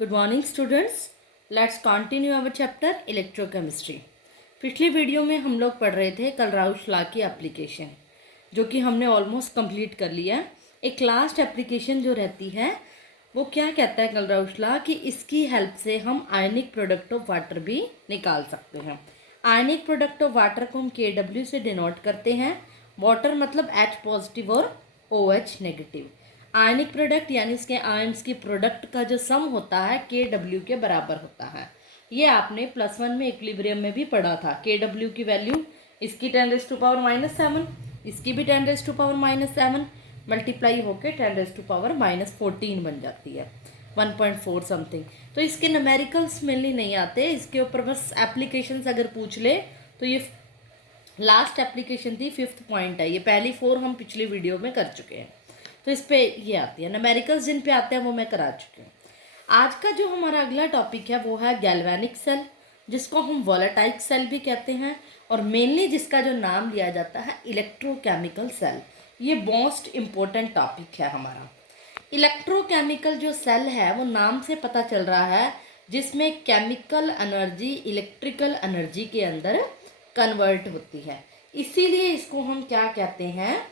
Good morning students. Let's continue our chapter electrochemistry. पिछली video में हम लोग पढ़ रहे थे कलराउश लॉ की एप्लीकेशन, जो कि हमने ऑलमोस्ट कंप्लीट कर लिया। एक लास्ट एप्लीकेशन जो रहती है वो क्या कहता है कलराउश लॉ कि इसकी हेल्प से हम आयनिक प्रोडक्ट ऑफ वाटर भी निकाल सकते हैं। आयनिक प्रोडक्ट ऑफ वाटर को हम KW से डिनोट करते हैं। वाटर मतलब H पॉजिटिव और OH नेगेटिव। आयनिक प्रोडक्ट यानी इसके आयन्स की प्रोडक्ट का जो सम होता है KW के बराबर होता है। ये आपने +1 में इक्विलिब्रियम में भी पढ़ा था। KW की वैल्यू इसकी 10⁻⁻7, इसकी भी 10⁻⁻7 मल्टीप्लाई होकर 10⁻⁻14 बन जाती है, 1.4 समथिंग। तो इसके न्यूमेरिकल्स मेनली नहीं आते, इसके ऊपर बस एप्लीकेशंस अगर पूछ ले तो ये लास्ट एप्लीकेशन थी, 5th पॉइंट है। ये पहली 4 हम पिछली वीडियो में कर चुके हैं, तो इस पे ये आती है। न्यूमेरिकल्स जिन पे आते हैं वो मैं करा चुकी हूँ। आज का जो हमारा अगला टॉपिक है वो है गैल्वेनिक सेल, जिसको हम वोलेटाइक सेल भी कहते हैं, और मेनली जिसका जो नाम लिया जाता है इलेक्ट्रोकेमिकल सेल। ये मोस्ट इम्पोर्टेंट टॉपिक है हमारा। इलेक्ट्रोकेमिकल जो सेल है वो नाम से पता चल रहा है, जिसमें केमिकल एनर्जी इलेक्ट्रिकल एनर्जी के अंदर कन्वर्ट होती है, इसीलिए इसको हम क्या कहते हैं,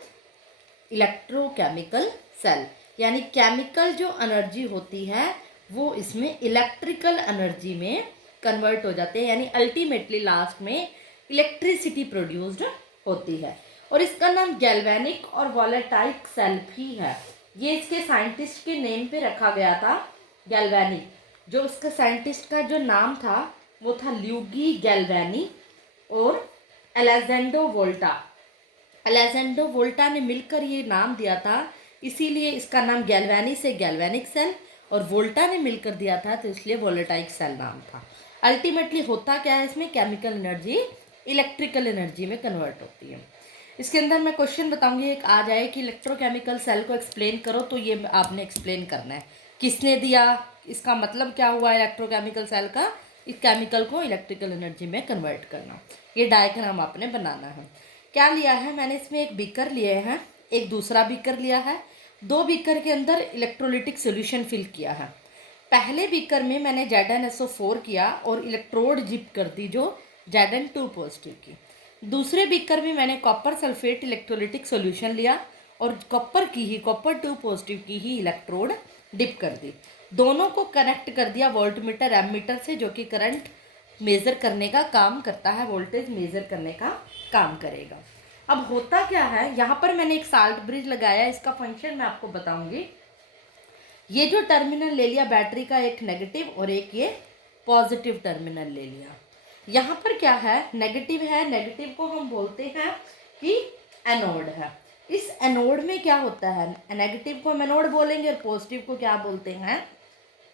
इलेक्ट्रोकेमिकल सेल। यानी केमिकल जो एनर्जी होती है वो इसमें इलेक्ट्रिकल एनर्जी में कन्वर्ट हो जाते हैं, यानी अल्टीमेटली लास्ट में इलेक्ट्रिसिटी प्रोड्यूस्ड होती है। और इसका नाम गैल्वेनिक और वोलेटाइक सेल भी है। ये इसके साइंटिस्ट के नेम पे रखा गया था, गैल्वेनिक। जो उसका साइंटिस्ट का जो नाम था वो था ल्यूगी गैल्वेनी और एलेजेंडो वोल्टा। एलेजेंडो वोल्टा ने मिलकर ये नाम दिया था, इसीलिए इसका नाम गैल्वेनी से गैल्वेनिक सेल, और वोल्टा ने मिलकर दिया था तो इसलिए वोलेटाइक सेल नाम था। अल्टीमेटली होता क्या है, इसमें केमिकल एनर्जी इलेक्ट्रिकल एनर्जी में कन्वर्ट होती है। इसके अंदर मैं क्वेश्चन बताऊंगी, एक आ जाए कि इलेक्ट्रोकेमिकल सेल को एक्सप्लेन करो, तो ये आपने एक्सप्लेन करना है किसने दिया, इसका मतलब क्या हुआ इलेक्ट्रोकेमिकल सेल का, इस केमिकल को इलेक्ट्रिकल एनर्जी में कन्वर्ट करना। ये डायग्राम आपने बनाना है। क्या लिया है मैंने, इसमें एक बीकर लिए हैं, एक दूसरा बीकर लिया है। 2 बीकर के अंदर इलेक्ट्रोलिटिक सॉल्यूशन फिल किया है। पहले बीकर में मैंने ZnSO4 किया और इलेक्ट्रोड जिप कर दी जो Zn2 पॉजिटिव की। दूसरे बीकर में मैंने कॉपर सल्फेट इलेक्ट्रोलिटिक सॉल्यूशन लिया और कॉपर 2 पॉजिटिव की ही इलेक्ट्रोड डिप कर दी। दोनों को कनेक्ट कर दिया वोल्टमीटर एमीटर से, जो कि करंट मेज़र करने का काम करता है, वोल्टेज मेज़र करने का काम करेगा। अब होता क्या है, यहाँ पर मैंने एक साल्ट ब्रिज लगाया, इसका फंक्शन मैं आपको बताऊंगी। ये जो टर्मिनल ले लिया बैटरी का, एक नेगेटिव और एक ये पॉजिटिव टर्मिनल ले लिया। यहाँ पर क्या है, नेगेटिव है, नेगेटिव को हम बोलते हैं कि एनोड है। इस एनोड में क्या होता है, नेगेटिव को हम एनोड बोलेंगे और पॉजिटिव को क्या बोलते हैं,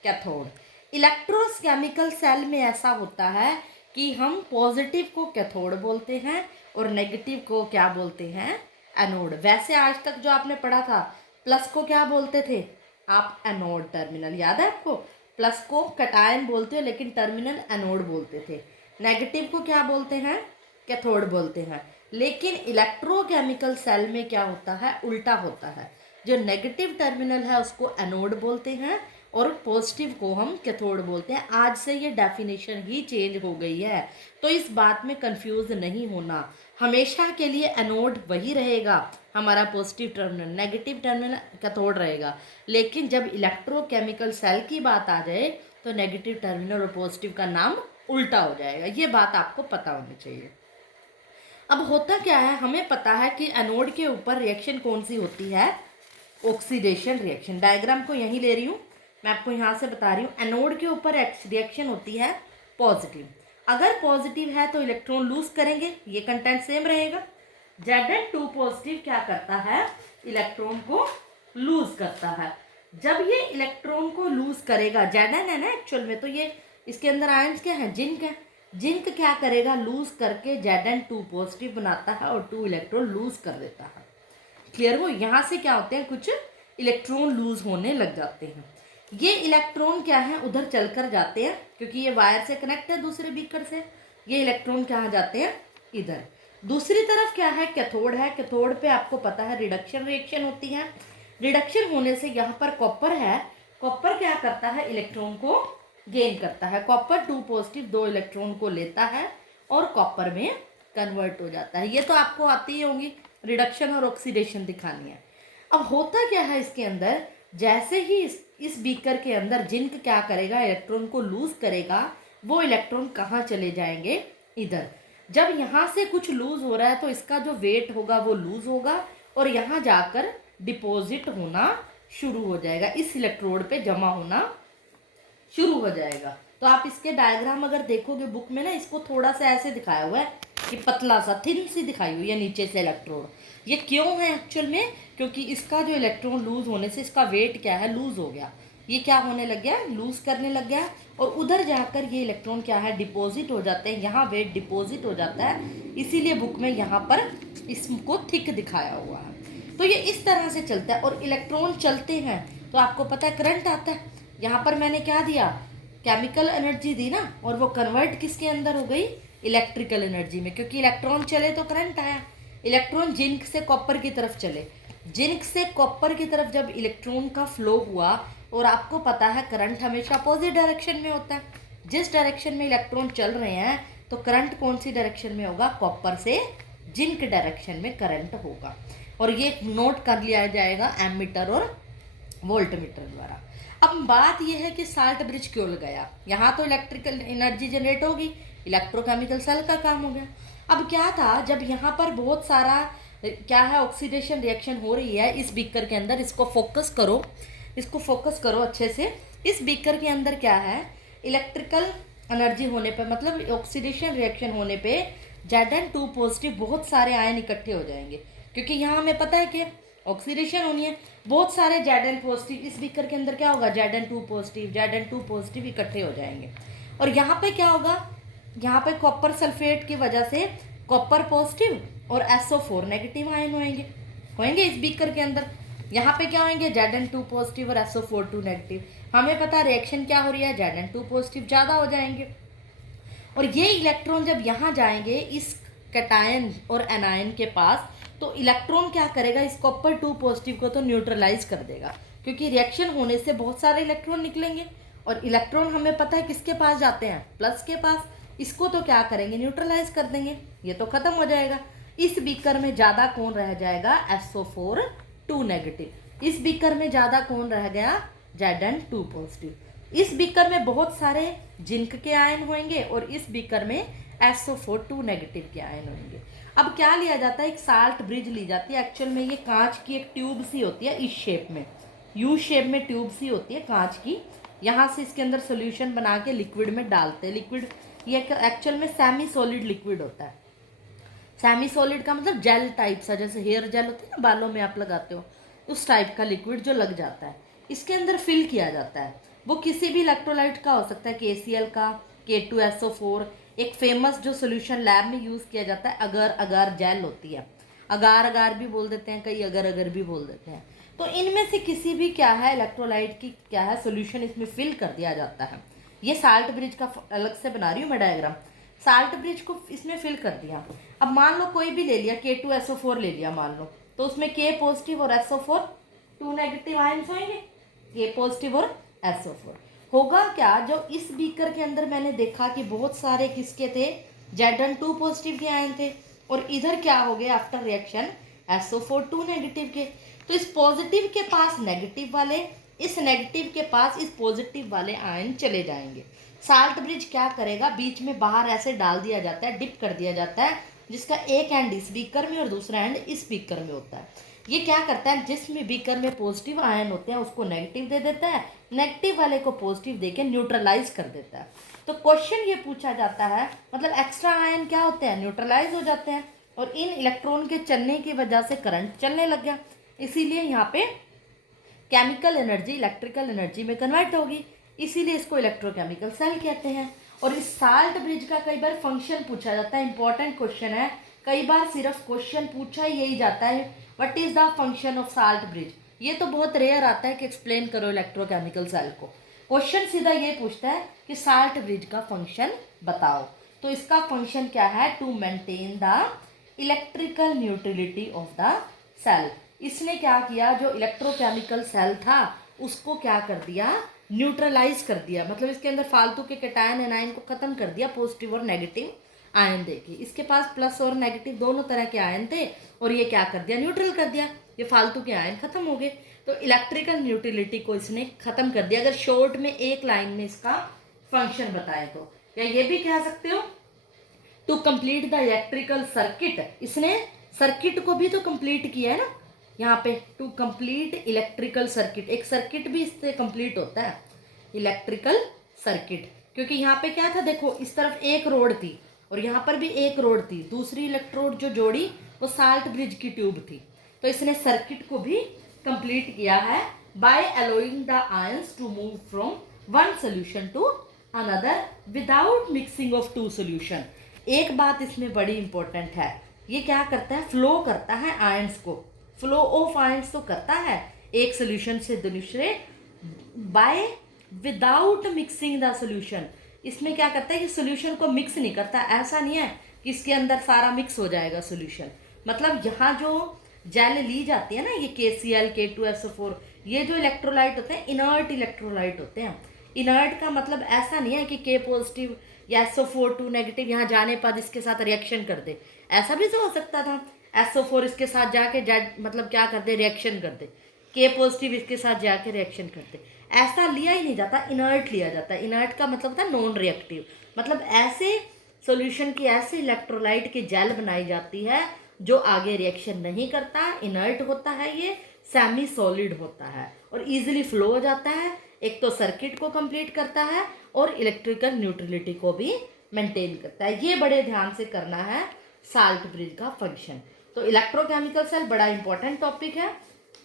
कैथोड। इलेक्ट्रोकेमिकल सेल में ऐसा होता है कि हम पॉजिटिव को कैथोड बोलते हैं और नेगेटिव को क्या बोलते हैं, एनोड। वैसे आज तक जो आपने पढ़ा था, प्लस को क्या बोलते थे आप, एनोड टर्मिनल, याद है आपको? प्लस को कैटायन बोलते हो लेकिन टर्मिनल एनोड बोलते थे। नेगेटिव को क्या बोलते हैं, कैथोड बोलते हैं। लेकिन इलेक्ट्रोकेमिकल सेल में क्या होता है, उल्टा होता है। जो नेगेटिव टर्मिनल है उसको एनोड बोलते हैं और पॉजिटिव को हम कैथोड बोलते हैं। आज से ये डेफिनेशन ही चेंज हो गई है, तो इस बात में कंफ्यूज नहीं होना। हमेशा के लिए एनोड वही रहेगा हमारा, positive terminal, negative terminal cathode रहेगा। लेकिन जब इलेक्ट्रोकेमिकल सेल की बात आ जाए तो नेगेटिव टर्मिनल और पॉजिटिव का नाम उल्टा हो जाएगा। ये बात आपको पता होनी चाहिए। अब होता क्या है, हमें पता है कि एनोड के ऊपर रिएक्शन कौन सी होती है, ऑक्सीडेशन रिएक्शन। डायग्राम को यहीं ले रही हूँ, मैं आपको यहाँ से बता रही हूँ। एनोड के ऊपर रिएक्शन होती है पॉजिटिव। अगर पॉजिटिव है तो इलेक्ट्रॉन लूज करेंगे, ये कंटेंट सेम रहेगा। Zn2 पॉजिटिव क्या करता है, इलेक्ट्रॉन को लूज करता है। जब ये इलेक्ट्रॉन को लूज करेगा, Zn है ना एक्चुअल में, तो ये इसके अंदर आयंस क्या है, जिंक है। जिंक क्या करेगा, लूज करके Zn2 पॉजिटिव बनाता है और 2 इलेक्ट्रॉन लूज कर देता है। क्लियर हो? यहाँ से क्या होते हैं, कुछ इलेक्ट्रॉन लूज होने लग जाते हैं। ये इलेक्ट्रॉन क्या है, उधर चलकर जाते हैं, क्योंकि ये वायर से कनेक्ट है दूसरे बीकर से। ये इलेक्ट्रॉन कहाँ जाते हैं, इधर। दूसरी तरफ क्या है, कैथोड है। कैथोड पे आपको पता है रिडक्शन रिएक्शन होती है। रिडक्शन होने से यहाँ पर कॉपर है, कॉपर क्या करता है, इलेक्ट्रॉन को गेन करता है। कॉपर 2 पॉजिटिव 2 इलेक्ट्रॉन को लेता है और कॉपर में कन्वर्ट हो जाता है। ये तो आपको आती ही होंगी, रिडक्शन और ऑक्सीडेशन दिखानी है। अब होता क्या है इसके अंदर, जैसे ही इस बीकर के अंदर जिंक क्या करेगा, इलेक्ट्रॉन को लूज करेगा, वो इलेक्ट्रॉन कहाँ चले जाएंगे, इधर। जब यहाँ से कुछ लूज हो रहा है तो इसका जो वेट होगा वो लूज होगा और यहाँ जाकर डिपॉजिट होना शुरू हो जाएगा, इस इलेक्ट्रोड पे जमा होना शुरू हो जाएगा। तो आप इसके डायग्राम अगर देखोगे बुक में ना, इसको थोड़ा सा ऐसे दिखाया हुआ है कि पतला सा थिन सी दिखाई हुई है नीचे से इलेक्ट्रोड। ये क्यों है एक्चुअल में, क्योंकि इसका जो इलेक्ट्रॉन लूज होने से इसका वेट क्या है, लूज हो गया। ये क्या होने लग गया, लूज करने लग गया और उधर जाकर ये इलेक्ट्रॉन क्या है, डिपॉजिट हो जाते हैं। यहाँ वेट डिपॉजिट हो जाता है, इसीलिए बुक में यहाँ पर इसको थिक दिखाया हुआ है। तो ये इस तरह से चलता है और इलेक्ट्रॉन चलते हैं तो आपको पता है करंट आता है। यहाँ पर मैंने क्या दिया, केमिकल एनर्जी दी ना, और वो कन्वर्ट किसके अंदर हो गई, इलेक्ट्रिकल एनर्जी में, क्योंकि इलेक्ट्रॉन चले तो करंट आया। इलेक्ट्रॉन जिंक से कॉपर की तरफ चले, जिंक से कॉपर की तरफ जब इलेक्ट्रॉन का फ्लो हुआ, और आपको पता है करंट हमेशा अपोजिट डायरेक्शन में होता है। जिस डायरेक्शन में इलेक्ट्रॉन चल रहे हैं तो करंट कौन सी डायरेक्शन में होगा, कॉपर से जिंक डायरेक्शन में करंट होगा। और ये नोट कर लिया जाएगा एमीटर और वोल्टमीटर द्वारा। अब बात यह है कि साल्ट ब्रिज क्यों लगाया, यहाँ तो इलेक्ट्रिकल एनर्जी जनरेट होगी, इलेक्ट्रोकेमिकल सेल का काम हो गया। अब क्या था, जब यहाँ पर बहुत सारा क्या है, ऑक्सीडेशन रिएक्शन हो रही है इस बीकर के अंदर, इसको फोकस करो, इसको फोकस करो अच्छे से। इस बीकर के अंदर क्या है, इलेक्ट्रिकल एनर्जी होने पे, मतलब ऑक्सीडेशन रिएक्शन होने पे Zn2 पॉजिटिव बहुत सारे आयन इकट्ठे हो जाएंगे, क्योंकि यहाँ हमें पता है कि ऑक्सीडेशन होनी है। बहुत सारे Zn पॉजिटिव इस बीकर के अंदर क्या होगा, Zn2 पॉजिटिव Zn2 पॉजिटिव इकट्ठे हो जाएंगे। और यहाँ पे क्या होगा, यहाँ पे कॉपर सल्फेट की वजह से कॉपर पॉजिटिव और SO4 नेगेटिव आयन होंगे इस बीकर के अंदर। यहाँ पे क्या होंगे, Zn2 पॉजिटिव और SO4 नेगेटिव। हमें पता रिएक्शन क्या हो रही है, Zn2 पॉजिटिव ज़्यादा हो जाएंगे। और ये इलेक्ट्रॉन जब यहाँ जाएंगे इस कैटायन और एनायन के पास, तो इलेक्ट्रॉन क्या करेगा, इस कॉपर 2 पॉजिटिव को तो न्यूट्रलाइज कर देगा, क्योंकि रिएक्शन होने से बहुत सारे इलेक्ट्रॉन निकलेंगे और इलेक्ट्रॉन हमें पता है किसके पास जाते हैं, प्लस के पास। इसको तो क्या करेंगे, न्यूट्रलाइज कर देंगे, ये तो खत्म हो जाएगा। इस बीकर में ज़्यादा कौन रह जाएगा, SO4 2 नेगेटिव। इस बीकर में ज़्यादा कौन रह गया, Zn2 पॉजिटिव। इस बीकर में बहुत सारे जिंक के आयन होंगे और इस बीकर में SO4 2 नेगेटिव के आयन होंगे। अब क्या लिया जाता है, एक साल्ट ब्रिज ली जाती है। एक्चुअल में ये कांच की एक ट्यूब सी होती है, इस शेप में, यू शेप में ट्यूब सी होती है कांच की। यहाँ से इसके अंदर सोल्यूशन बना के लिक्विड में डालते हैं। लिक्विड ये एक्चुअल में सेमी सॉलिड लिक्विड होता है। सेमी सॉलिड का मतलब जेल टाइप सा, जैसे हेयर जेल होती है ना, बालों में आप लगाते हो, उस टाइप का लिक्विड जो लग जाता है, इसके अंदर फिल किया जाता है। वो किसी भी इलेक्ट्रोलाइट का हो सकता है, KCl का, K2SO4। एक फेमस जो सोल्यूशन लैब में यूज़ किया जाता है, अगर अगार जेल होती है, अगार अगार भी बोल देते हैं कई, अगर अगर भी बोल देते हैं। तो इनमें से किसी भी क्या है, इलेक्ट्रोलाइट की क्या है सोल्यूशन इसमें फिल कर दिया जाता है। ये साल्ट ब्रिज का अलग से बना रही हूँ मैं डायग्राम। साल्ट ब्रिज को इसमें फिल कर दिया। अब मान लो कोई भी ले लिया, K2SO4 ले लिया मान लो, तो उसमें K पॉजिटिव और SO4 2 नेगेटिव आयंस होंगे, K पॉजिटिव और SO4। होगा क्या, जो इस बीकर के अंदर मैंने देखा कि बहुत सारे किसके थे, Zn2 पॉजिटिव के आयन थे, और इधर क्या हो गए आफ्टर रिएक्शन, SO4 2 नेगेटिव के। तो इस पॉजिटिव के पास नेगेटिव वाले, इस नेगेटिव के पास इस पॉजिटिव वाले आयन चले जाएंगे। साल्ट ब्रिज क्या करेगा, बीच में बाहर ऐसे डाल दिया जाता है, डिप कर दिया जाता है, जिसका एक एंड इस बीकर में और दूसरा एंड इस बीकर में होता है। ये क्या करता है, जिसमें बीकर में पॉजिटिव आयन होते हैं उसको नेगेटिव दे देता है, नेगेटिव वाले को पॉजिटिव देके न्यूट्रलाइज कर देता है। तो क्वेश्चन ये पूछा जाता है, मतलब एक्स्ट्रा आयन क्या होते हैं, न्यूट्रलाइज हो जाते हैं, और इन इलेक्ट्रॉन के चलने की वजह से करंट चलने लग गया। इसीलिए यहाँ पे केमिकल एनर्जी इलेक्ट्रिकल एनर्जी में कन्वर्ट होगी, इसीलिए इसको इलेक्ट्रोकेमिकल सेल कहते हैं। और इस साल्ट ब्रिज का कई बार फंक्शन पूछा जाता है, इंपॉर्टेंट क्वेश्चन है, कई बार सिर्फ क्वेश्चन पूछा ही यही जाता है, what is the function of salt bridge. ये तो बहुत रेयर आता है कि एक्सप्लेन करो इलेक्ट्रोकेमिकल सेल को। क्वेश्चन सीधा ये पूछता है कि साल्ट ब्रिज का फंक्शन बताओ। तो इसका फंक्शन क्या है, to maintain the electrical neutrality of the cell. इसने क्या किया, जो इलेक्ट्रोकेमिकल सेल था उसको क्या कर दिया, न्यूट्रलाइज कर दिया, मतलब इसके अंदर फालतू के कैटायन एनायन को खत्म कर दिया पॉजिटिव और नेगेटिव आयन देके। इसके पास प्लस और नेगेटिव दोनों तरह के आयन थे और ये क्या कर दिया, न्यूट्रल कर दिया, ये फालतू के आयन खत्म हो गए। तो इलेक्ट्रिकल न्यूट्रलिटी को इसने खत्म कर दिया। अगर शॉर्ट में एक लाइन में इसका फंक्शन बताए तो या ये भी कह सकते हो to complete the electrical circuit, इसने सर्किट को भी तो कंप्लीट किया है ना यहाँ पे, टू कंप्लीट इलेक्ट्रिकल सर्किट, एक सर्किट भी इससे कंप्लीट होता है इलेक्ट्रिकल सर्किट, क्योंकि यहाँ पे क्या था देखो, इस तरफ एक रोड थी और यहाँ पर भी एक रोड थी, दूसरी इलेक्ट्रोड जो जोड़ी वो साल्ट ब्रिज की ट्यूब थी। तो इसने सर्किट को भी कंप्लीट किया है by allowing the ions to move from one solution to another without mixing of two solution. एक बात इसमें बड़ी इंपॉर्टेंट है, ये क्या करता है, फ्लो करता है आयंस को, फ्लो ऑफ आयंस तो करता है एक सोल्यूशन से दूसरे by without mixing the solution. इसमें क्या करता है कि सोल्यूशन को मिक्स नहीं करता, ऐसा नहीं है कि इसके अंदर सारा मिक्स हो जाएगा सोल्यूशन। मतलब यहाँ जो जेल ली जाती है ना, ये KCl K2SO4, ये जो इलेक्ट्रोलाइट होते हैं इनर्ट इलेक्ट्रोलाइट होते हैं। इनर्ट का मतलब ऐसा नहीं है कि K पॉजिटिव या SO4 2 नेगेटिव यहाँ जाने पर इसके साथ रिएक्शन कर दे, ऐसा भी तो हो सकता था, SO4 इसके साथ जाके मतलब क्या कर दे, रिएक्शन कर दे, K पॉजिटिव इसके साथ जाके रिएक्शन कर दे, ऐसा लिया ही नहीं जाता, इनर्ट लिया जाता है। इनर्ट का मतलब था नॉन रिएक्टिव, मतलब ऐसे सॉल्यूशन की ऐसे इलेक्ट्रोलाइट की जेल बनाई जाती है जो आगे रिएक्शन नहीं करता, इनर्ट होता है, ये सेमी सॉलिड होता है और इजीली फ्लो हो जाता है। एक तो सर्किट को कंप्लीट करता है और इलेक्ट्रिकल न्यूट्रलिटी को भी मेंटेन करता है। ये बड़े ध्यान से करना है साल्ट ब्रिज का फंक्शन। तो इलेक्ट्रोकेमिकल सेल बड़ा इंपॉर्टेंट टॉपिक है,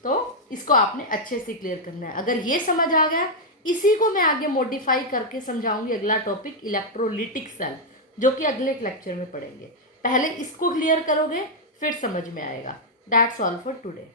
तो इसको आपने अच्छे से क्लियर करना है। अगर ये समझ आ गया, इसी को मैं आगे मॉडिफाई करके समझाऊंगी। अगला टॉपिक इलेक्ट्रोलिटिक सेल, जो कि अगले लेक्चर में पढ़ेंगे। पहले इसको क्लियर करोगे फिर समझ में आएगा। That's all for today.